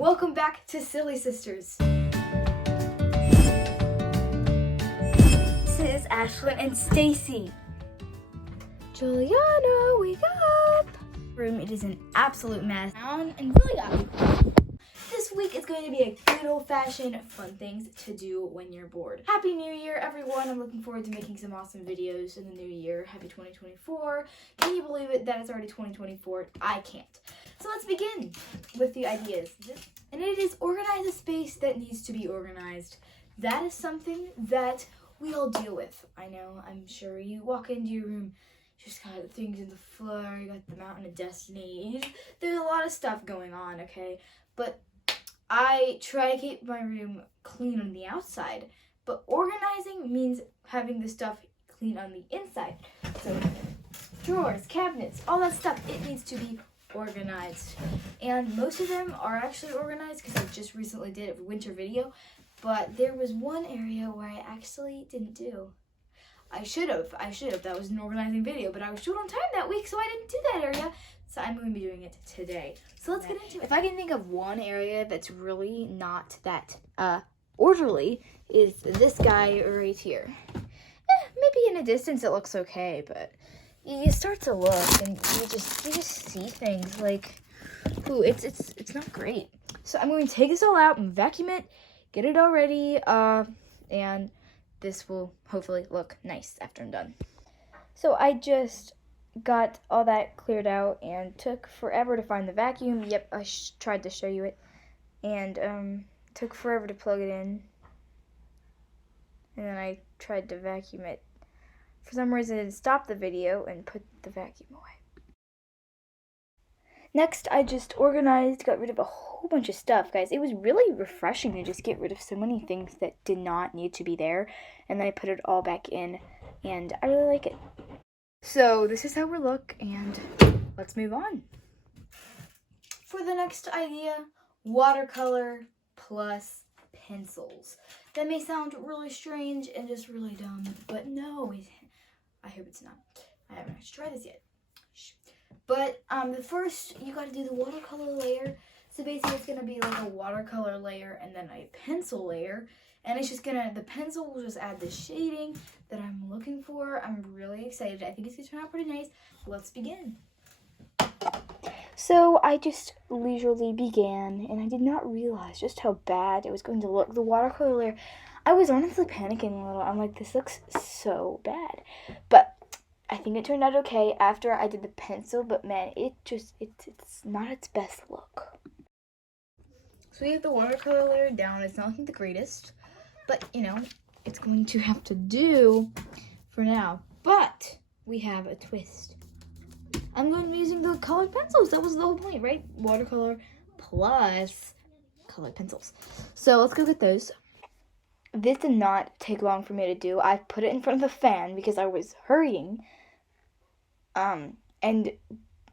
Welcome back to Silly Sisters. This is Ashlyn and Stacy. Juliana, wake up! Room, it is an absolute mess. And really ugly. This week is going to be a good old-fashioned fun things to do when you're bored. Happy New Year, everyone. I'm looking forward to making some awesome videos in the new year. Happy 2024. Can you believe it that it's already 2024? I can't. So let's begin with the ideas. And it is organize a space that needs to be organized. That is something that we all deal with. I know, I'm sure you walk into your room, you just got things in the floor, you got the Mountain of Destiny. There's a lot of stuff going on, okay? But I try to keep my room clean on the outside, but organizing means having the stuff clean on the inside. So drawers, cabinets, all that stuff, it needs to be organized. And most of them are actually organized because I just recently did a winter video, but there was one area where I actually didn't do. I should have. That was an organizing video, but I was short on time that week, so I didn't do that area. So I'm going to be doing it today. So let's get into it. If I can think of one area that's really not that orderly, is this guy right here. Maybe in a distance it looks okay, but you start to look and you just see things like, ooh, it's not great. So I'm going to take this all out and vacuum it, get it all ready, and this will hopefully look nice after I'm done. So I just got all that cleared out and took forever to find the vacuum. Yep, I tried to show you it. And took forever to plug it in. And then I tried to vacuum it. For some reason it stopped the video and put the vacuum away. Next, I just organized, got rid of a whole bunch of stuff, guys. It was really refreshing to just get rid of so many things that did not need to be there. And then I put it all back in, and I really like it. So this is how we look, and let's move on. For the next idea, watercolor plus pencils. That may sound really strange and just really dumb, but no, I hope it's not. I haven't actually tried this yet. But the first, you gotta do the watercolor layer. So basically it's gonna be like a watercolor layer and then a pencil layer. And it's just the pencil will just add the shading that I'm looking for. I'm really excited. I think it's gonna turn out pretty nice. Let's begin. So I just leisurely began, and I did not realize just how bad it was going to look. The watercolor layer, I was honestly panicking a little. I'm like, this looks so bad. But I think it turned out okay after I did the pencil, but man, it's not its best look. So we have the watercolor layer down. It's not looking the greatest, but you know, it's going to have to do for now. But we have a twist. I'm going to be using the colored pencils. That was the whole point, right? Watercolor plus colored pencils. So let's go get those. This did not take long for me to do. I put it in front of the fan because I was hurrying. And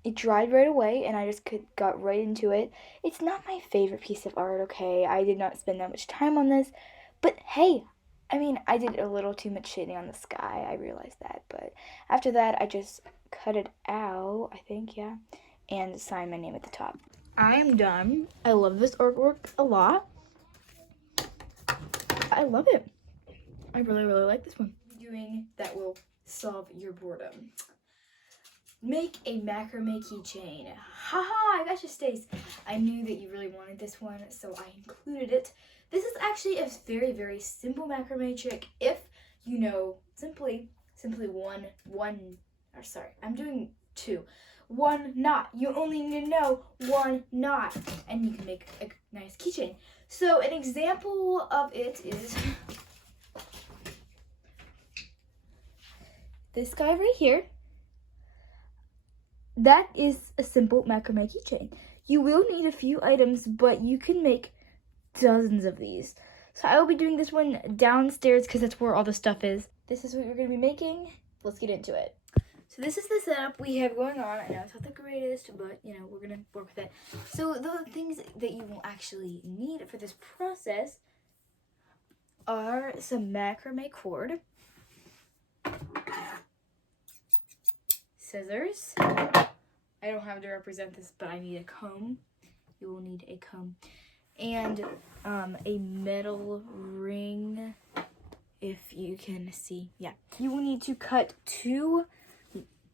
it dried right away, and I just got right into it. It's not my favorite piece of art, okay? I did not spend that much time on this. But hey, I mean, I did a little too much shading on the sky. I realized that. But after that, I just cut it out, I think, yeah, and signed my name at the top. I am done. I love this artwork a lot. I love it. I really, really like this one. Doing that will solve your boredom. Make a macrame keychain. Haha, I got you, Stace. I knew that you really wanted this one, so I included it. This is actually a very, very simple macrame trick if you know simply I'm doing two. One knot. You only need to know one knot, and you can make a nice keychain. So an example of it is this guy right here. That is a simple macrame keychain. You will need a few items, but you can make dozens of these. So I will be doing this one downstairs because that's where all the stuff is. This is what we're going to be making. Let's get into it. So this is the setup we have going on. I know it's not the greatest, but you know, we're going to work with it. So the things that you will actually need for this process are some macrame cord, scissors. I don't have to represent this, but I need a comb. You will need a comb. and a metal ring, if you can see. Yeah, you will need to cut two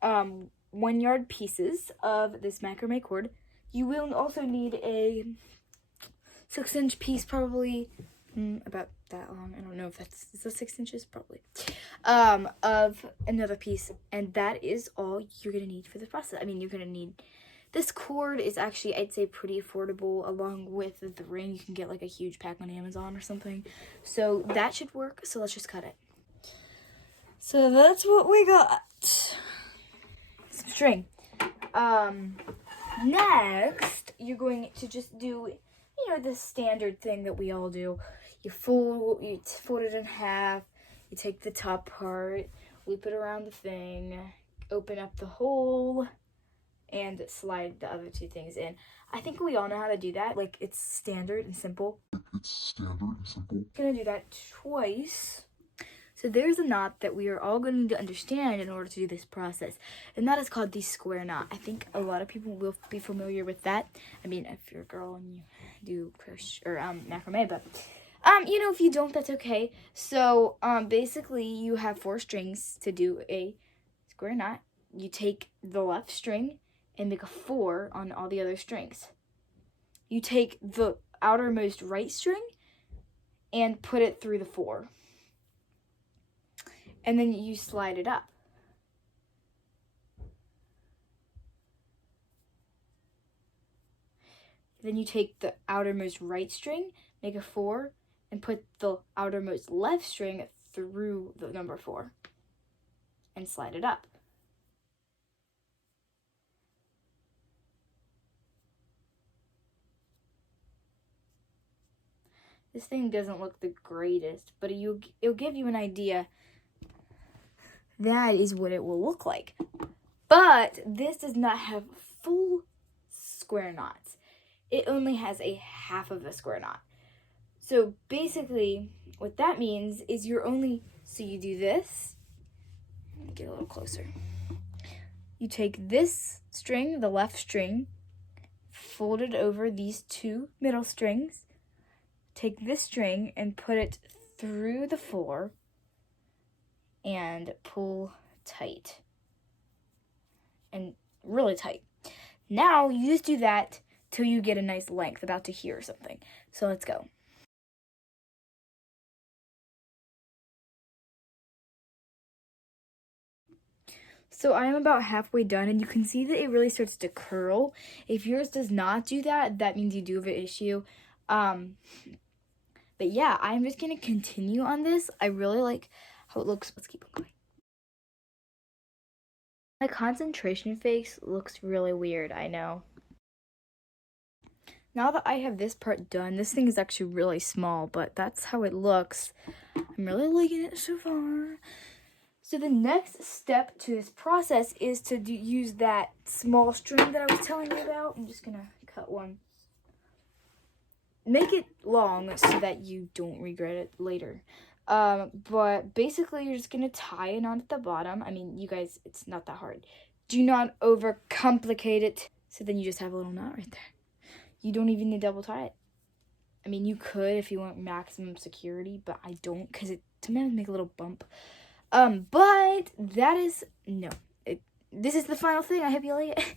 1-yard pieces of this macrame cord. You will also need a 6-inch piece, probably about that long. I don't know if is that 6 inches, probably. Of another piece, and that is all you're gonna need for the process. I mean, you're gonna need this cord is actually, I'd say, pretty affordable. Along with the ring, you can get like a huge pack on Amazon or something. So that should work. So let's just cut it. So that's what we got. Some string. Next, you're going to just do, the standard thing that we all do. You fold it in half. You take the top part, loop it around the thing, open up the hole, and slide the other two things in. I think we all know how to do that. Like, it's standard and simple. I'm gonna do that twice. So there's a knot that we are all going to understand in order to do this process, and that is called the square knot. I think a lot of people will be familiar with that. I mean, if you're a girl and you do crochet or macrame, but if you don't, that's okay. So basically, you have 4 strings to do a square knot. You take the left string and make a 4 on all the other strings. You take the outermost right string and put it through the 4. And then you slide it up. Then you take the outermost right string, make a 4, and put the outermost left string through the number 4 and slide it up. This thing doesn't look the greatest, but it'll give you an idea. That is what it will look like. But this does not have full square knots. It only has a half of a square knot. So basically, what that means is so you do this. Let me get a little closer. You take this string, the left string, fold it over these 2 middle strings, take this string and put it through the 4 and pull tight. And really tight. Now you just do that till you get a nice length, about to here or something. So let's go. So I am about halfway done, and you can see that it really starts to curl. If yours does not do that, that means you do have an issue. But yeah, I'm just gonna continue on this. I really like how it looks. Let's keep going. My concentration face looks really weird, I know. Now that I have this part done, this thing is actually really small, but that's how it looks. I'm really liking it so far. So the next step to this process is to use that small string that I was telling you about. I'm just gonna cut one. Make it long so that you don't regret it later. But basically you're just gonna tie a knot at the bottom. I mean, you guys, it's not that hard. Do not overcomplicate it. So then you just have a little knot right there. You don't even need to double tie it. I mean, you could if you want maximum security, but I don't, because it sometimes make a little bump. But that is, no. This is the final thing. I hope you like it.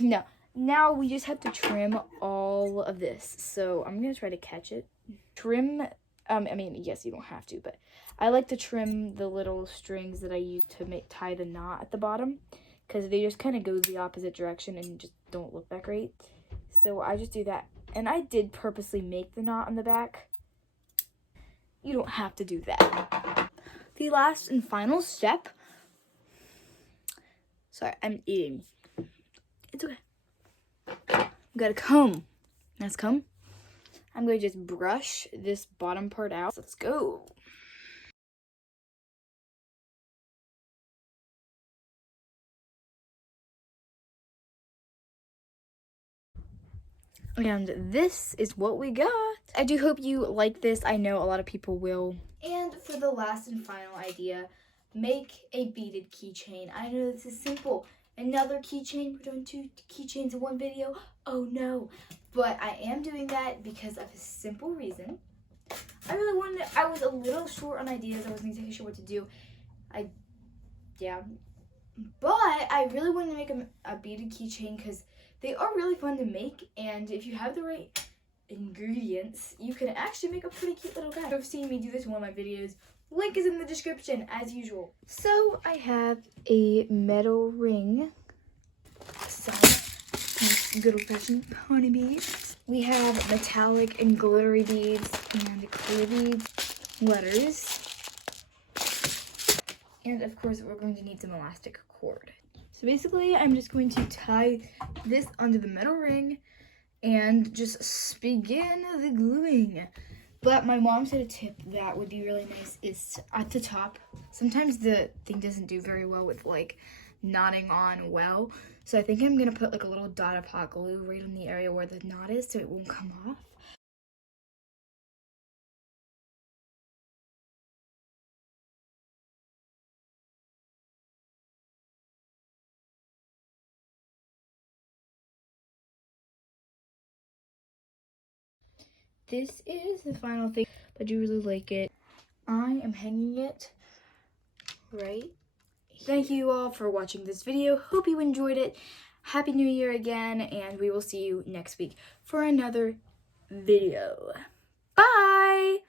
No. Now we just have to trim all of this. So I'm going to try to catch it. Trim, I mean, yes, you don't have to, but I like to trim the little strings that I use to tie the knot at the bottom, because they just kind of go the opposite direction and just don't look that great. So I just do that. And I did purposely make the knot on the back. You don't have to do that. The last and final step. Sorry, I'm eating. It's okay. Got a comb. Nice comb. I'm going to just brush this bottom part out. Let's go. And this is what we got. I do hope you like this. I know a lot of people will. And for the last and final idea, make a beaded keychain. I know this is simple. another keychain. We're doing 2 keychains in one video. Oh no. But I am doing that because of a simple reason. I was a little short on ideas. I wasn't exactly sure what to do. But I really wanted to make a beaded keychain because they are really fun to make. And if you have the right ingredients, you can actually make a pretty cute little guy. You've seen me do this in one of my videos. Link is in the description as usual. So I have a metal ring. Some good old-fashioned pony beads. We have metallic and glittery beads and clear beads, letters, and of course we're going to need some elastic cord. So basically I'm just going to tie this under the metal ring and just begin the gluing. But my mom said a tip that would be really nice is at the top. Sometimes the thing doesn't do very well with like knotting on well. So I think I'm gonna put like a little dot of hot glue right on the area where the knot is so it won't come off. This is the final thing, but I really like it. I am hanging it right here. Thank you all for watching this video. Hope you enjoyed it. Happy New Year again, and we will see you next week for another video. Bye!